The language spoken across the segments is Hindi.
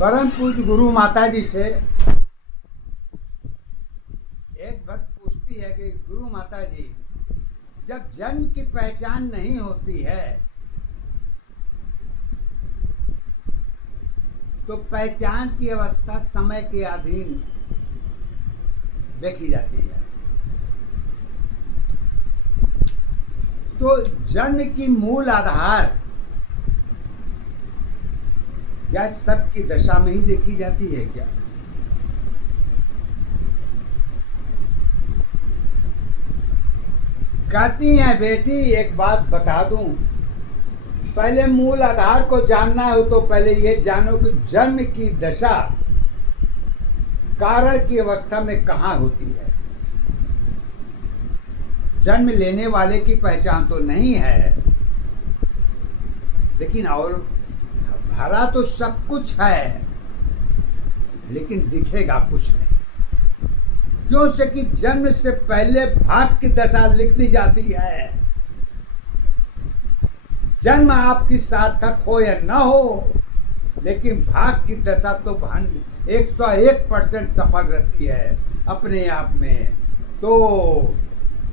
परम पूज्य गुरु माता जी से एक भक्त पूछती है कि गुरु माता जी, जब जन्म की पहचान नहीं होती है तो पहचान की अवस्था समय के अधीन देखी जाती है। तो जन्म की मूल आधार क्या सब की दशा में ही देखी जाती है क्या? कहती हैं बेटी, एक बात बता दूं, पहले मूल आधार को जानना हो तो पहले ये जानो कि जन्म की दशा कारण की अवस्था में कहाँ होती है। जन्म लेने वाले की पहचान तो नहीं है, लेकिन और भरा तो सब कुछ है, लेकिन दिखेगा कुछ नहीं। क्यों से कि जन्म से पहले भाग की दशा लिख दी जाती है। जन्म आपकी सार्थक हो या न हो, लेकिन भाग की दशा तो 101% सफल रहती है अपने आप में। तो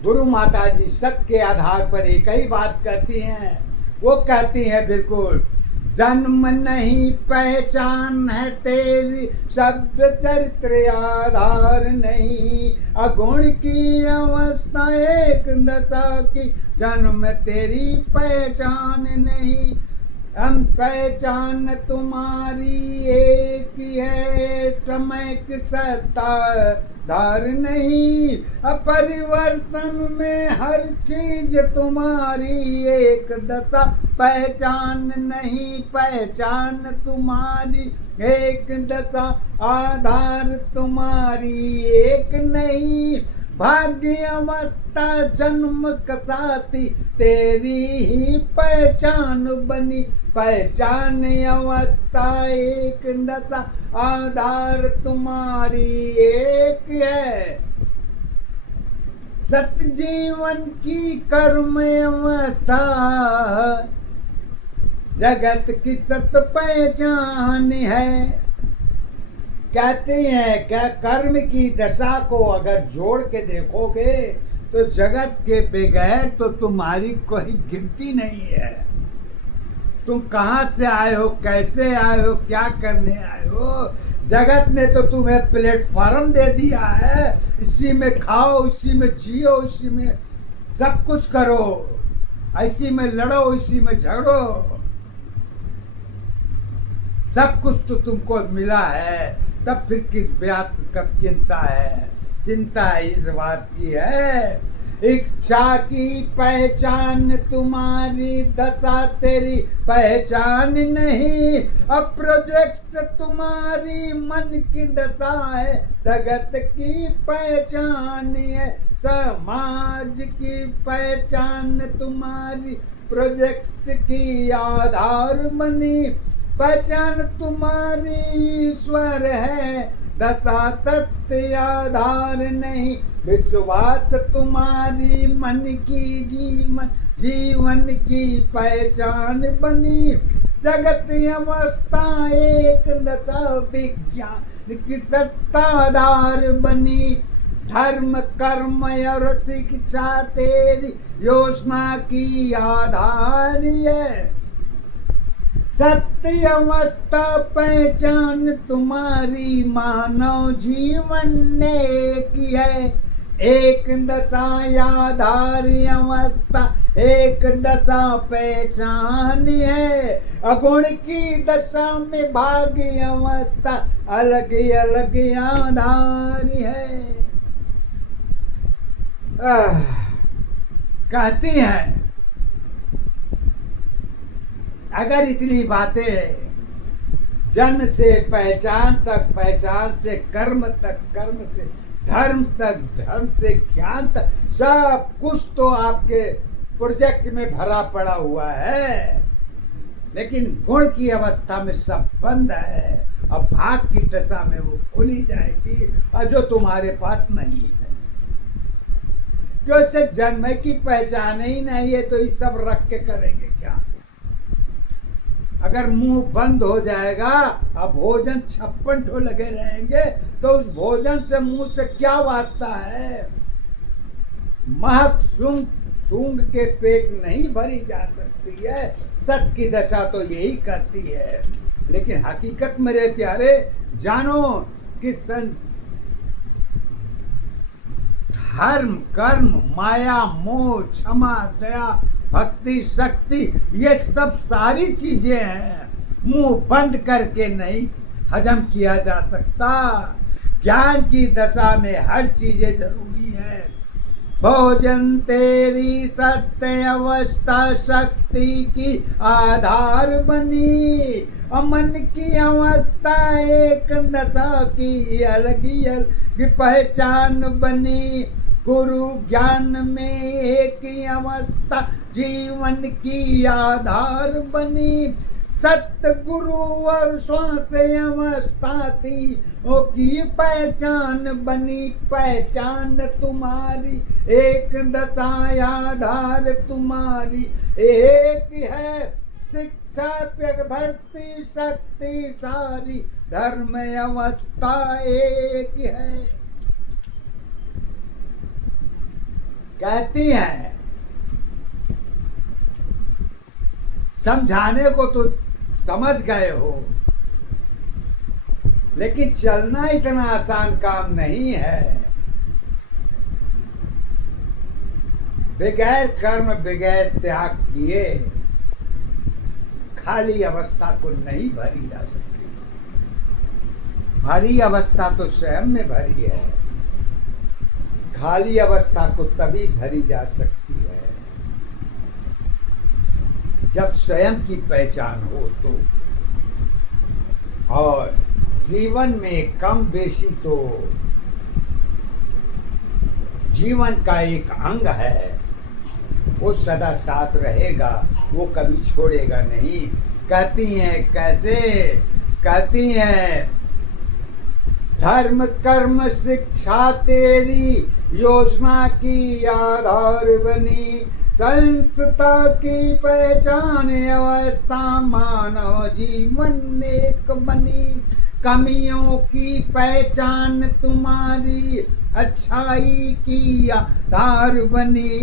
गुरु माता जी शक के आधार पर एक ही बात कहती हैं। वो कहती हैं बिल्कुल, जन्म नहीं पहचान है तेरी, शब्द चरित्र आधार नहीं, अगुण की अवस्था एक दशा की, जन्म तेरी पहचान नहीं। हम पहचान तुम्हारी एक है, समय की सत्ता धार नहीं, अपरिवर्तन में हर चीज तुम्हारी एक दशा, पहचान नहीं पहचान तुम्हारी एक दशा, आधार तुम्हारी एक नहीं, भाग्य अवस्था जन्म कसाती, तेरी ही पहचान बनी, पहचान अवस्था एक दशा, आधार तुम्हारी एक है। सत्य जीवन की कर्म अवस्था, जगत की सत्य पहचान है। कहते हैं क्या कर्म की दशा को अगर जोड़ के देखोगे तो जगत के बगैर तो तुम्हारी कोई गिनती नहीं है। तुम कहाँ से आए हो, कैसे आए हो, क्या करने आए हो। जगत ने तो तुम्हें प्लेटफॉर्म दे दिया है, इसी में खाओ, इसी में जियो, इसी में सब कुछ करो, इसी में लड़ो, इसी में झगड़ो, सब कुछ तो तुमको मिला है। तब फिर किस बात का चिंता है? चिंता इस बात की है, इच्छा की पहचान तुम्हारी, दशा तेरी पहचान नहीं, अब प्रोजेक्ट तुम्हारी मन की दशा है, जगत की पहचान है, समाज की पहचान तुम्हारी, प्रोजेक्ट की आधार बनी, पहचान तुम्हारी ईश्वर है, दशा सत्य आधार नहीं, विश्वास तुम्हारी मन की जीवन की पहचान बनी, जगत अवस्था एक दशा विज्ञान की सत्ता आधार बनी, धर्म कर्म और शिक्षा तेरी योजना की आधार है, सत्य अवस्था पहचान तुम्हारी, मानव जीवन ने की है एक दशा, आधार अवस्था एक दशा पहचान है, अगुण की दशा में भाग्य अवस्था अलग अलग आधार है। कहती हैं अगर इतनी बातें जन्म से पहचान तक, पहचान से कर्म तक, कर्म से धर्म तक, धर्म से ज्ञान तक, सब कुछ तो आपके प्रोजेक्ट में भरा पड़ा हुआ है, लेकिन गुण की अवस्था में सब बंद है। अब भाग की दशा में वो खोली जाएगी और जो तुम्हारे पास नहीं है। क्यों से जन्म की पहचान ही नहीं है तो ये सब रख के करेंगे क्या? अगर मुंह बंद हो जाएगा और भोजन 56 ठो लगे रहेंगे तो उस भोजन से मुंह से क्या वास्ता है। महक सूंघ के पेट नहीं भरी जा सकती है। सत की दशा तो यही करती है। लेकिन हकीकत मेरे प्यारे जानो कि धर्म कर्म माया मोह क्षमा दया भक्ति शक्ति ये सब सारी चीजें हैं, मुंह बंद करके नहीं हजम किया जा सकता। ज्ञान की दशा में हर चीजें जरूरी है। भोजन तेरी सत्य अवस्था शक्ति की आधार बनी। अमन की अवस्था एक दशा की अलग अलग पहचान बनी। गुरु ज्ञान में एक अवस्था जीवन की आधार बनी। सतगुरु और श्वास अवस्था थी की पहचान बनी। पहचान तुम्हारी एक दशा आधार तुम्हारी एक है। शिक्षा पे भर्ती शक्ति सारी धर्म अवस्था एक है। कहती हैं समझाने को तो समझ गए हो, लेकिन चलना इतना आसान काम नहीं है। बगैर कर्म बगैर त्याग किए खाली अवस्था को नहीं भरी जा सकती। भरी अवस्था तो स्वयं में भरी है। खाली अवस्था को तभी भरी जा सकती है जब स्वयं की पहचान हो तो। और जीवन में कम बेशी तो जीवन का एक अंग है, वो सदा साथ रहेगा, वो कभी छोड़ेगा नहीं। कहती हैं कैसे, कहती हैं धर्म कर्म शिक्षा तेरी योजना की आधार बनी। संस्था की पहचान अवस्था मानव जीवन एक बनी। कमियों की पहचान तुम्हारी अच्छाई की आधार बनी।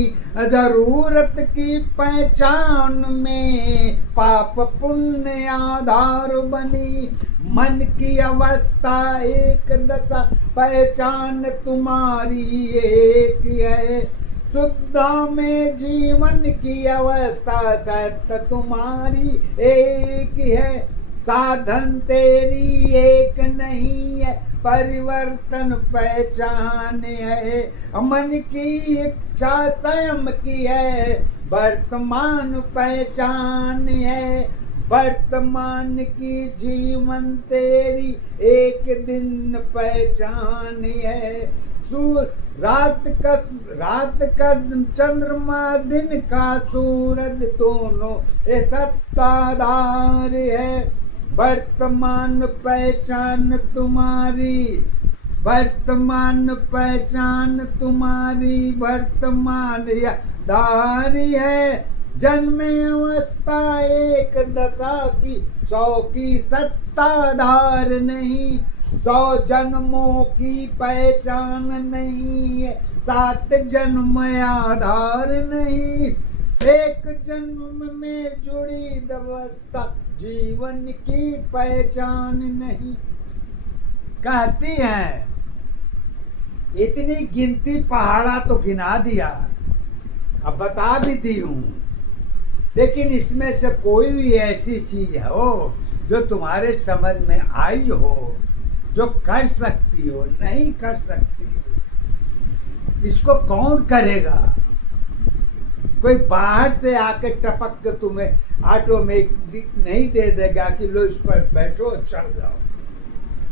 जरूरत की पहचान में पाप पुण्य आधार बनी। मन की अवस्था एक दशा पहचान तुम्हारी एक है। शुद्धा में जीवन की अवस्था सत्य तुम्हारी एक है। साधन तेरी एक नहीं है, परिवर्तन पहचान है। मन की इच्छा स्वयं की है, वर्तमान पहचान है। वर्तमान की जीवन तेरी एक दिन पहचान है। रात का चंद्रमा दिन का सूरज दोनों ये सत्ताधार है। वर्तमान पहचान तुम्हारी, वर्तमान पहचान तुम्हारी वर्तमान धारी है। जन्म अवस्था एक दशा की 100 की सत्ताधार नहीं। 100 जन्मों की पहचान नहीं है, 7 जन्म आधार नहीं। एक जन्म में जुड़ी अवस्था जीवन की पहचान नहीं। कहती हैं इतनी गिनती पहाड़ा तो गिना दिया, अब बता भी दी हूं, लेकिन इसमें से कोई भी ऐसी चीज हो जो तुम्हारे समझ में आई हो, जो कर सकती हो, नहीं कर सकती हो, इसको कौन करेगा? कोई बाहर से आके टपक के तुम्हें ऑटोमेटिक नहीं दे देगा कि लो इस पर बैठो चल जाओ।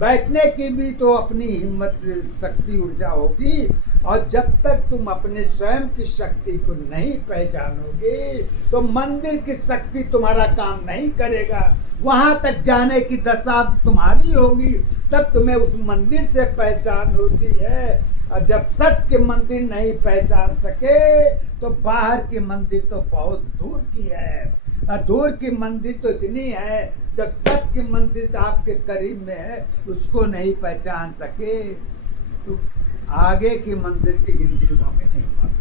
बैठने की भी तो अपनी हिम्मत शक्ति ऊर्जा होगी। और जब तक तुम अपने स्वयं की शक्ति को नहीं पहचानोगे तो मंदिर की शक्ति तुम्हारा काम नहीं करेगा। वहां तक जाने की दशा तुम्हारी होगी, तब तुम्हें उस मंदिर से पहचान होती है। और जब सत्य मंदिर नहीं पहचान सके तो बाहर की मंदिर तो बहुत दूर की है। दूर की मंदिर तो इतनी है, जब सत्य की मंदिर तो आपके करीब में है, उसको नहीं पहचान सके तो आगे की मंदिर की गिनती हमें नहीं मालूम।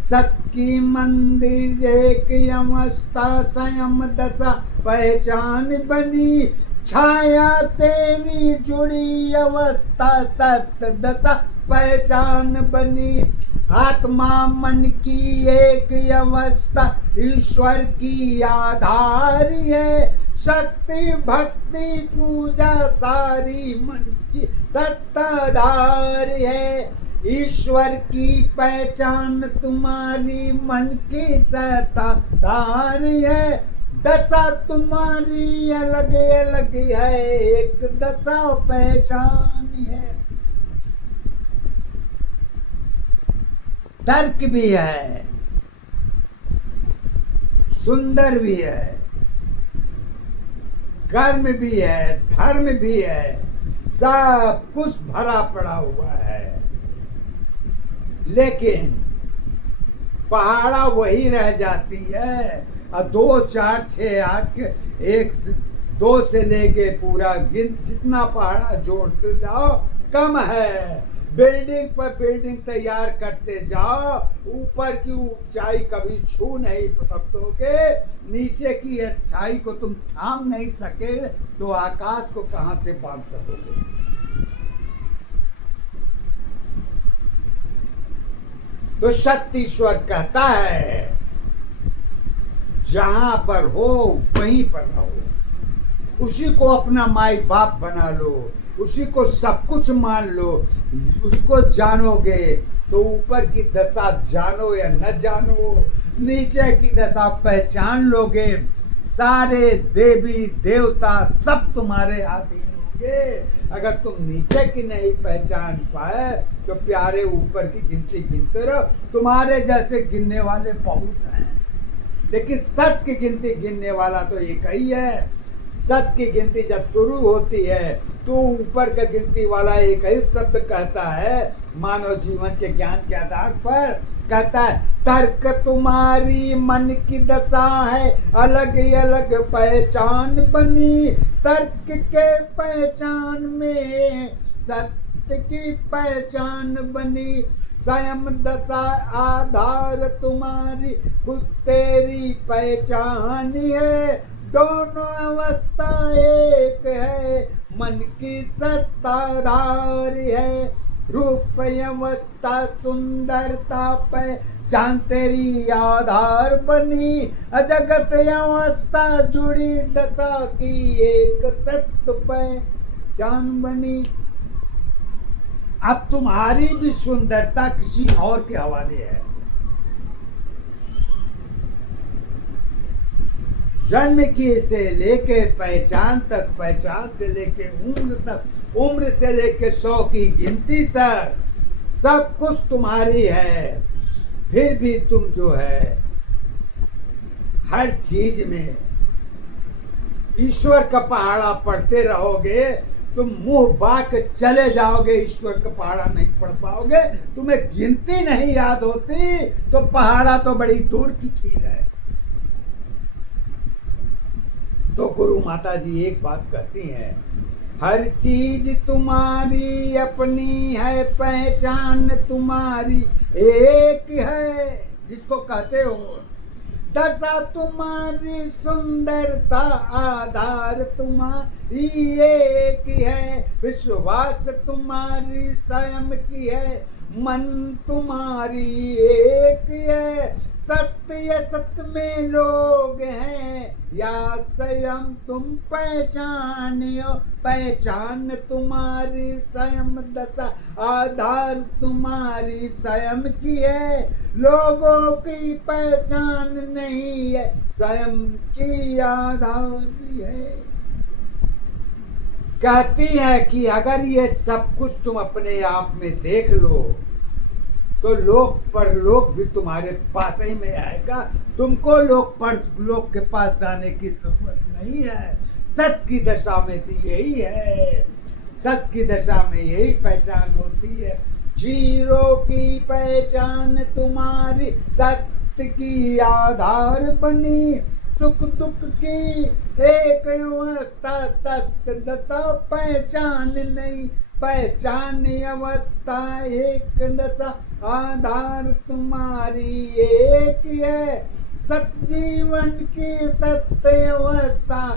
सत्य की मंदिर एक अवस्था स्वयं दशा पहचान बनी, छाया तेरी जुड़ी अवस्था सत्य दशा पहचान बनी। आत्मा मन की एक अवस्था ईश्वर की आधार है, शक्ति भक्ति पूजा सारी मन की सत्ताधार है। ईश्वर की पहचान तुम्हारी मन की सत्ताधार है, दशा तुम्हारी अलग अलग है, एक दशा पहचान है। तर्क भी है, सुंदर भी है, कर्म भी है, धर्म भी है, सब कुछ भरा पड़ा हुआ है, लेकिन पहाड़ा वही रह जाती है। और 2 4 6 8 के 1 2 से लेके पूरा गिन जितना पहाड़ा जोड़ते जाओ कम है। बिल्डिंग पर बिल्डिंग तैयार करते जाओ, ऊपर की ऊंचाई कभी छू नहीं सकोगे, नीचे की अच्छाई को तुम थाम नहीं सके तो आकाश को कहां से बांध सकोगे। तो सत्य ईश्वर कहता है जहां पर हो वहीं पर रहो, उसी को अपना माई बाप बना लो, उसी को सब कुछ मान लो, उसको जानोगे तो ऊपर की दशा जानो या न जानो, नीचे की दशा पहचान लोगे, सारे देवी देवता सब तुम्हारे अधीन होंगे। अगर तुम नीचे की नहीं पहचान पाए तो प्यारे ऊपर की गिनती गिनते रहो, तुम्हारे जैसे गिनने वाले बहुत हैं, लेकिन सत्य की गिनती गिनने वाला तो एक ही है। सत्य की गिनती जब शुरू होती है तो ऊपर का गिनती वाला एक ही शब्द कहता है, मानव जीवन के ज्ञान के आधार पर कहता है, तर्क तुम्हारी मन की दशा है, अलग अलग पहचान बनी, तर्क के पहचान में सत्य की पहचान बनी, स्वयं दशा आधार तुम्हारी खुद तेरी पहचान है, दोनों अवस्था एक है, मन की सत्ताधार है, रूप अवस्था सुंदरता पहचान तेरी आधार बनी, अजगत अवस्था जुड़ी दशा की एक सत्य पहचान बनी। अब तुम्हारी भी सुंदरता किसी और के हवाले है। जन्म की से लेके पहचान तक, पहचान से लेके उम्र तक, उम्र से लेके 100 की गिनती तक सब कुछ तुम्हारी है। फिर भी तुम जो है हर चीज में ईश्वर का पहाड़ा पढ़ते रहोगे, तुम मुंह बाक चले जाओगे, ईश्वर का पहाड़ा नहीं पढ़ पाओगे, तुम्हें गिनती नहीं याद होती तो पहाड़ा तो बड़ी दूर की खीर है। तो गुरु माता जी एक बात कहती हैं, हर चीज तुम्हारी अपनी है, पहचान तुम्हारी एक है, जिसको कहते हो दशा तुम्हारी सुंदरता आधार तुम्हारी एक है, विश्वास तुम्हारी स्वयं की है, मन तुम्हारी एक है, सत्य सत्य में लोग हैं या स्वयं तुम पहचानियो, पहचान तुम्हारी स्वयं दशा आधार तुम्हारी स्वयं की है, लोगों की पहचान नहीं है, स्वयं की आधार है। कहती है कि अगर ये सब कुछ तुम अपने आप में देख लो तो लोग भी तुम्हारे पास ही में आएगा, तुमको लोग के पास जाने की जरूरत नहीं है। सत्य की दशा में तो यही है, सत्य की दशा में यही पहचान होती है, जीरो की पहचान तुम्हारी सत्य सत्य की आधार बनी, सुख दुख की एक अवस्था, सत्य दशा पहचान नहीं, पहचान अवस्था एक दशा, आधार तुम्हारी एक है, सत जीवन की सत्य अवस्था।